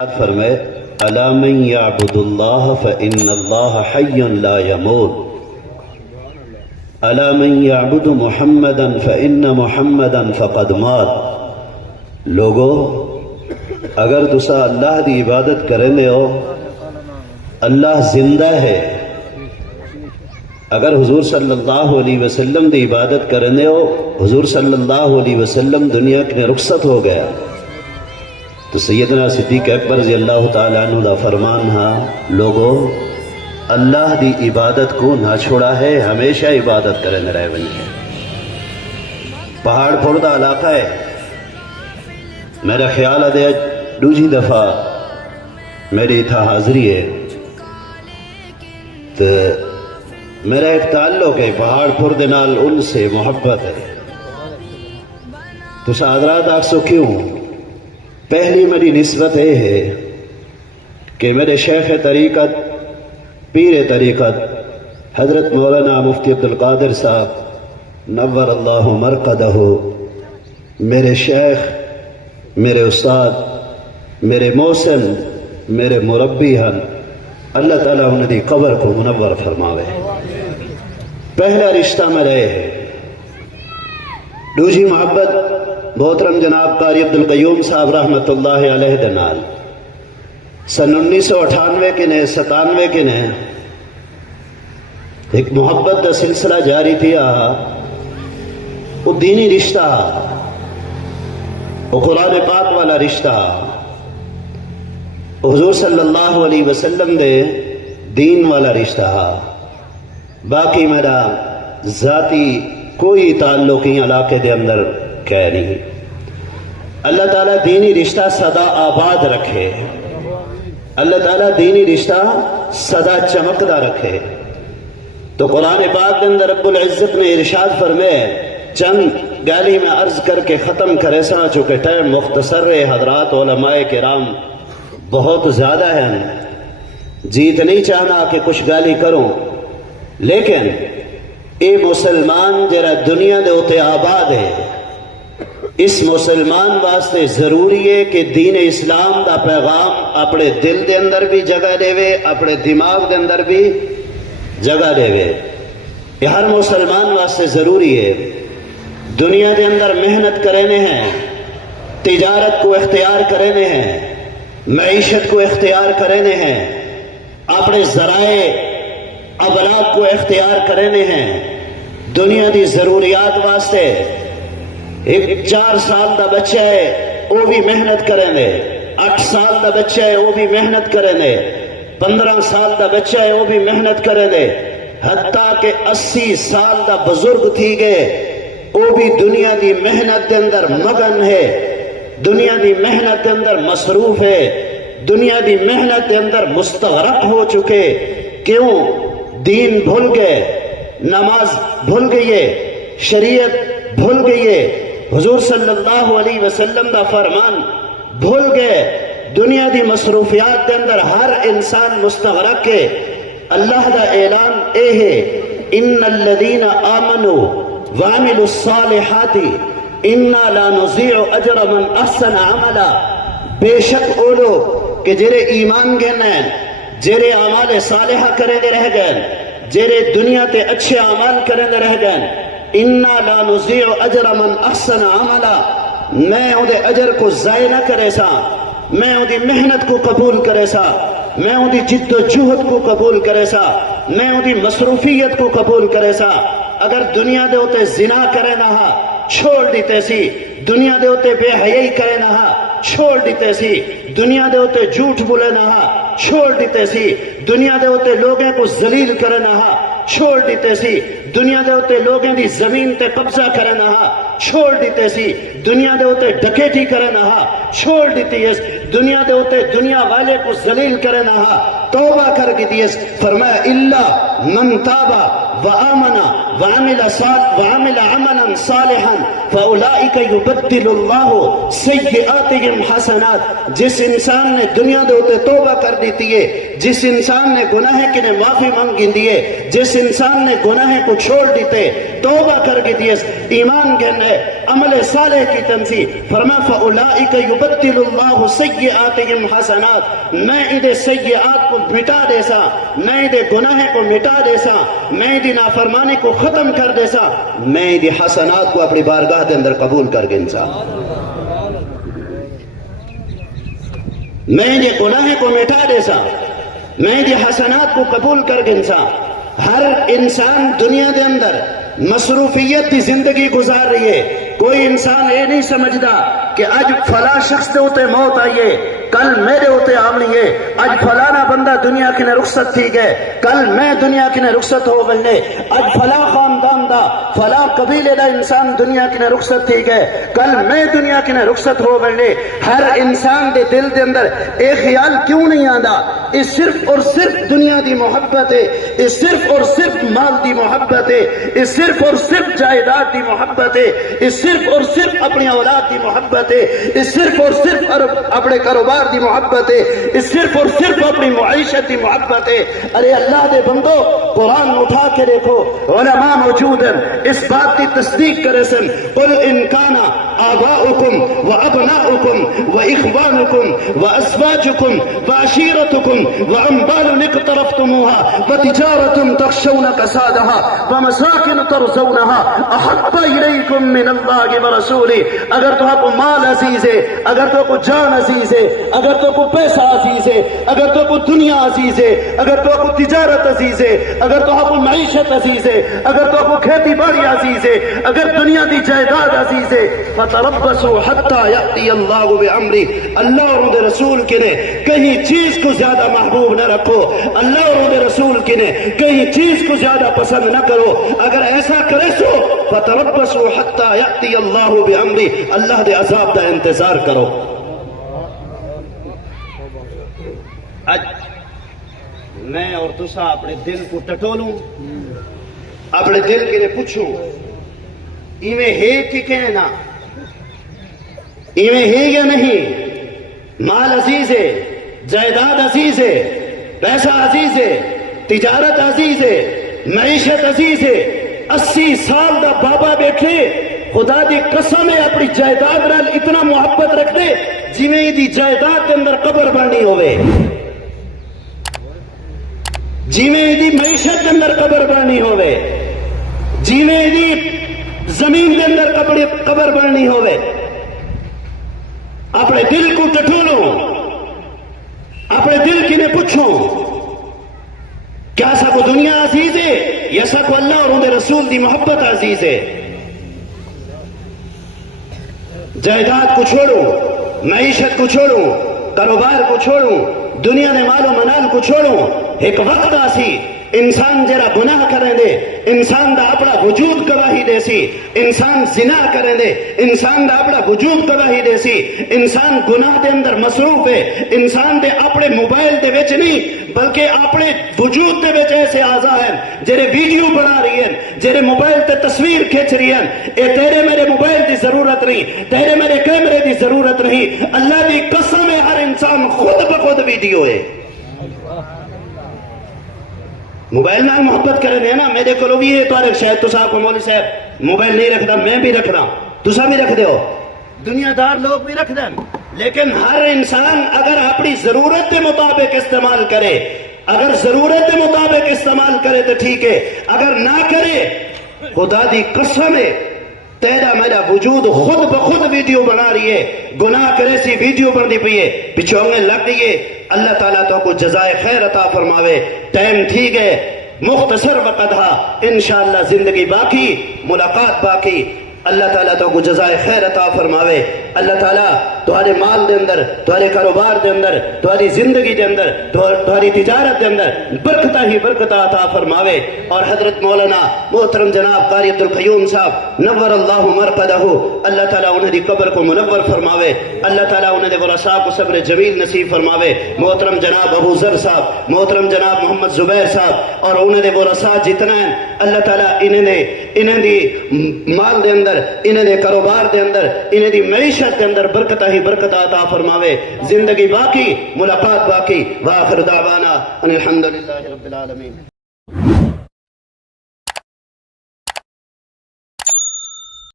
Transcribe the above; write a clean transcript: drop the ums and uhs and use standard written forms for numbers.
فرمائے الا من یعبد اللہ فإن اللہ حی لا یموت، الا من یعبد محمدا فإن محمدا فقد مات۔ لوگو اگر تسا اللہ دی عبادت کرنے ہو، اللہ زندہ ہے۔ اگر حضور صلی اللہ علیہ وسلم دی عبادت کرنے ہو، حضور صلی اللہ علیہ وسلم دنیا میں رخصت ہو گیا تو سیدنا صدیق اکبر رضی اللہ تعالیٰ عنہ دا فرمان ہاں، لوگو اللہ دی عبادت کو نہ چھوڑا ہے، ہمیشہ عبادت کرنے رہے بنی ہے۔ پہاڑ پھوڑ دا علاقہ ہے، میرا خیال ہے دوسری دفعہ میری تھا حاضری ہے تو میرا ایک تعلق ہے پہاڑ پھوڑ دے نال، ان سے محبت ہے۔ تو حضرات آگ سو کیوں؟ پہلی میری نسبت یہ ہے کہ میرے شیخ طریقت، پیر طریقت حضرت مولانا مفتی عبدالقادر صاحب نور اللہ مرقدہ، میرے شیخ، میرے استاد، میرے محسن، میرے مربی ہیں، اللہ تعالیٰ انہوں دی قبر کو منور فرماوے۔ پہلا رشتہ میں رہے ہے۔ دوسری محبت محترم جناب قاری عبدالقیوم صاحب رحمت اللہ علیہ دنال سن 1998 کے نے 97 کے نے ایک محبت دا سلسلہ جاری تھی، وہ دینی رشتہ، وہ قرآن پاک والا رشتہ، حضور صلی اللہ علیہ وسلم دے دین والا رشتہ۔ باقی میرا ذاتی کوئی تعلق ہی علاقے دے اندر کہہ نہیں۔ اللہ تعالیٰ دینی رشتہ سدا آباد رکھے، اللہ تعالیٰ دینی رشتہ سدا چمکدا رکھے۔ تو قرآن پاک کے اندر رب العزت نے ارشاد فرمائے، چند گالی میں عرض کر کے ختم کرے سا، چونکہ ٹائم مختصر ہے، حضرات علماء کرام بہت زیادہ ہیں، جیت نہیں چاہنا کہ کچھ گالی کروں، لیکن اے مسلمان جرا دنیا دے ہوتے آباد ہے، اس مسلمان واسطے ضروری ہے کہ دین اسلام دا پیغام اپنے دل دے اندر بھی جگہ دے وے، اپنے دماغ دے اندر بھی جگہ دے وے۔ یہ ہر مسلمان واسطے ضروری ہے۔ دنیا دے اندر محنت کرنے ہیں، تجارت کو اختیار کرنے ہیں، معیشت کو اختیار کرنے ہیں، اپنے ذرائع ابلاغ کو اختیار کرنے ہیں، دنیا دی ضروریات واسطے۔ ایک 4 سال دا بچہ ہے وہ بھی محنت کرنے، 8 سال دا بچہ ہے وہ بھی محنت کرنے، 15 سال دا بچہ ہے وہ بھی محنت کرنے، حتیٰ کہ 80 سال دا بزرگ تھی گئے وہ بھی دنیا دی محنت دے اندر مگن ہے، دنیا دی محنت دے اندر مصروف ہے، دنیا دی محنت دے اندر مستغرق ہو چکے۔ کیوں؟ دین بھول گئے، نماز بھول گئی، شریعت بھول گئی، حضور صلی اللہ علیہ وسلم دا فرمان بھول گئے، دنیا دی مصروفیات دے اندر ہر انسان مستغرق ہے۔ اللہ دا اعلان اے ہے، ان الذین آمنوا وعملوا الصالحات انا لا نضيع اجر من احسن عملا۔ بے شک وہ لوگ کہ جرے ایمان گئے، جرے اعمال صالحہ کرے دے رہ گئے، جرے دنیا تے اچھے اعمال کرے دے رہ گئے، انا لا نضيع اجر من احسن عملا، میں او دے اجر کو ضائع نہ کرے سا، میں او دی محنت کو قبول کرے سا، میں او دی جد و جہد کو قبول کرے سا، میں او دی مصروفیت کو قبول کرے سا۔ اگر دنیا دے ہوتے زنا کرے نہا چھوڑ دیتے سی، دنیا دے ہوتے بے حیائی کرے نہا چھوڑ دیتے سی، دنیا دے ہوتے جھوٹ بولے نہا چھوڑ دیتے سی، دنیا دے ہوتے لوگوں کو ذلیل کرے نہا چھوڑ دیتے سی، دنیا دے ہوتے لوگوں دی زمین تے قبضہ کرے نہا چھوڑ دیتے سی، دنیا دے ہوتے ڈکیٹی کرے نہا چھوڑ دیتی ہے، دنیا دے ہوتے دنیا والے کو ذلیل کرے نہا توبہ کر کے دیس۔ فرمایا الا من تاب وآمن وعمل عملا صالحا فاولئک یبدل اللہ سیئاتہم حسنات. جس انسان نے دنیا دے اوتے توبہ کر دیتی ہے، جس انسان نے گناہ کے نے معافی مانگی دیے، جس انسان نے گناہ کو چھوڑ دیتے، توبہ کر کے دیے، ایمان گھنے عمل صالح کی تنظیم، فرما فاولئک یبدل اللہ سیئاتہم حسنات. میں ادھے سیئات کو مٹا دے سا، میں ادھے گناہ کو مٹا دے سا، میں ادھے نافرمانی کو ختم کر دے سا، میں ادھے حسنات کو اپنی بارگاہ دے اندر قبول کر گن سا، میں ادھے گناہ کو مٹا دے سا، میں ادھے حسنات کو قبول کر گن سا. ہر انسان دنیا دے اندر مصروفیت کی زندگی گزار رہی ہے. کوئی انسان یہ نہیں سمجھدا کہ اج فلاں شخص دے ہوتے موت آئیے، کل میرے ہوتے آمنی ہے، اج فلانا بندہ دنیا کی نے رخصت تھی گئے، کل میں دنیا کی نے رخصت ہو بلنے، اج فلاں خاندان دا فلاں قبیلے دا انسان دنیا کی نے رخصت تھی گئے، کل میں دنیا کی نے رخصت ہو بلنے. ہر انسان دے دل دے اندر ایک خیال کیوں نہیں آندا؟ یہ صرف اور صرف دنیا دی محبت ہے، یہ صرف اور صرف مال دی محبت ہے، یہ صرف اور صرف جائیداد دی محبت ہے، یہ صرف اور صرف اپنی اولاد دی محبت ہے، یہ صرف اور صرف اپنے کاروبار دی محبت ہے، یہ صرف اور صرف اپنی معیشت دی محبت ہے. ارے اللہ دے بندو، قرآن اٹھا کے دیکھو، علماء موجود ہیں اس بات کی تصدیق کرے سن. قل ان کان آباؤکم و ابناؤکم و اخوانکم و ازواجکم و عشیرتکم و اموال اقترفتموها و تجارت تخشون کسادها و مساکن ترضونها احب الیکم من اللہ و رسولہ. اگر تو کو مال عزیز ہے، اگر تو کو جان عزیز ہے، اگر تو کو پیسہ عزیز ہے، اگر تو کو دنیا عزیز ہے، اگر تو کو تجارت عزیز ہے، اگر تو کو معیشت عزیز ہے، اگر تو کو کھیتی باڑی عزیز ہے، اگر دنیا دی جائیداد عزیز ہے، فتربصوا حتی یأتی اللہ بامرہ. اللہ اور دے رسول کے نے کہیں چیز کو زیادہ محبوب نہ رکھو، اللہ اور دے رسول کے نے کہیں چیز کو زیادہ پسند نہ کرو. اگر ایسا کرے سو فتربصوا حتی یأتی اللہ بامرہ، اللہ دے عذاب دا انتظار کرو. اج میں اور تسا اپنے دل کو ٹٹولوں، اپنے دل کے لیے پوچھوں ایویں ہے کہ کہنا، ایویں ہے یا نہیں؟ مال عزیز ہے، جائیداد عزیز ہے، پیسہ عزیز ہے، تجارت عزیز ہے، معیشت عزیز ہے. 80 سال دا بابا بیٹھے خدا دی قسم ہے اپنی جائیداد نال اتنا محبت رکھ دے جویں دی جائیداد کے اندر قبر بننی ہوئے، جویں دی معیشت کے اندر قبر بننی ہوئے، جویں دی زمین کے اندر قبر بننی ہوئے. اپنے دل کو ٹٹولو، اپنے دل کی نے پوچھو کیا سا کو دنیا عزیز ہے یا سا کو اللہ اور ان رسول دی محبت عزیز ہے؟ جائیداد کو چھوڑو، معیشت کو چھوڑو، کاروبار کو چھوڑو، دنیا نے مال و منال کو چھوڑو. ایک وقت آسی انسان جرا گناہ کریں دے، انسان دا اپنا وجود گواہی دے سی، انسان زنا کریں دے، انسان دا اپنا وجود گواہی دے سی، انسان گناہ دے اندر مصروف ہے، انسان دے اپنے موبائل دے وچ نہیں بلکہ اپنے وجود دے وچ ایسے اعضاء ہیں جڑے ویڈیو بنا رہی ہیں، جڑے موبائل تے تصویر کھچ رہی ہیں. اے تیرے میرے موبائل دی ضرورت نہیں، تیرے میرے کیمرے دی ضرورت نہیں. اللہ دی قسم ہے ہر انسان خود بخود ویڈیو ہے. موبائل نال محبت کرے دے نا. میرے کو بھی ہے طارق شاید تو صاحب کو مولوی صاحب موبائل نہیں رکھتا، میں بھی رکھ رہا ہوں، تسا بھی رکھ دے ہو، دنیا دار لوگ بھی رکھ دیں. لیکن ہر انسان اگر اپنی ضرورت کے مطابق استعمال کرے، اگر ضرورت کے مطابق استعمال کرے تو ٹھیک ہے، اگر نہ کرے خدا دی قسم ہے تیرا میرا وجود خود بخود ویڈیو بنا رہی ہے، گناہ کرے سی ویڈیو بنتی پئی ہے، پچھوڑنے لگ گئی ہے. اللہ تعالیٰ تو کو جزائے خیر عطا فرماوے. ٹائم ٹھیک ہے، مختصر وقت تھا، انشاءاللہ زندگی باقی، ملاقات باقی. اللہ تعالیٰ تو کو جزائے خیر عطا فرماوے. اللہ تعالیٰ تہاڈے مال دے اندر، تہاڈے کاروبار دے اندر، تہاڈی زندگی دے اندر، تہاڈی تجارت دے اندر برکتہ ہی برکتہ عطا فرماوے۔ اور حضرت مولانا محترم جناب قاری عبد القیوم صاحب نور اللہ مرقدہ، اللہ تعالیٰ انہوں دی قبر کو منور فرماوے، اللہ تعالیٰ انہوں دے ورثاء کو صبر جمیل نصیب فرماوے۔ محترم جناب ابو ذر صاحب، محترم جناب محمد زبیر صاحب اور انہوں دے ورثاء جتنا ہیں، اللہ تعالیٰ انہیں دی مال دے اندر، انہیں دے کاروبار دے اندر، انہیں دی معیشت دے اندر برکتہ ہی برکتہ عطا فرماوے۔ زندگی باقی، ملاقات باقی۔ وآخر دعوانا ان الحمدللہ رب العالمین۔